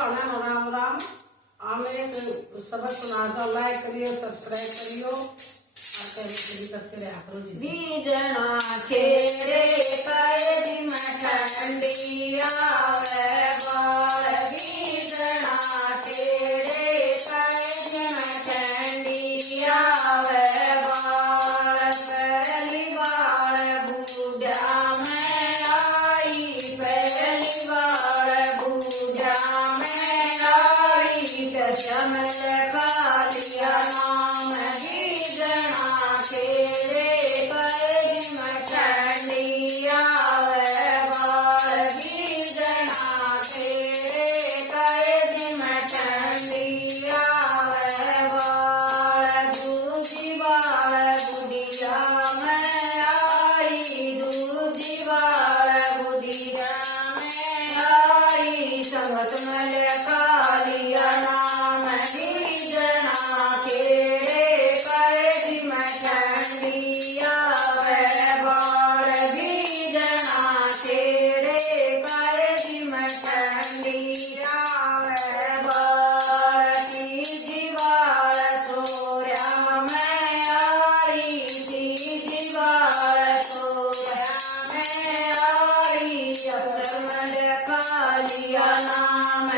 भावना राम राम। आमे सबक सुना लाइक करियो सब्सक्राइब करियो करते रहा करो जी। बीजना खेरे कए दिन ठंडी आवे बाल बीजना खेरे कए दिन ठंडी आवे बाल पहली बार बूढ़ा में आई पहली बार बूढ़ा में आई चमल कालिया नाम बीजना खेरे कए दिन ठंडी आवे बाल बीजना खेरे कए दिन ठंडी आवे बाल दूधी बाल बुढ़िया में आई दूधी बाल बुढ़िया में आई संगत मल कालिया नाम बीजना खेरे कए दिन ठंडी आवे बाल बीजना खेरे कए दिन ठंडी आवे बाल तीजी बाल छोरा में आई तीजी बाल छोरा में आई अकरमल कालिया नाम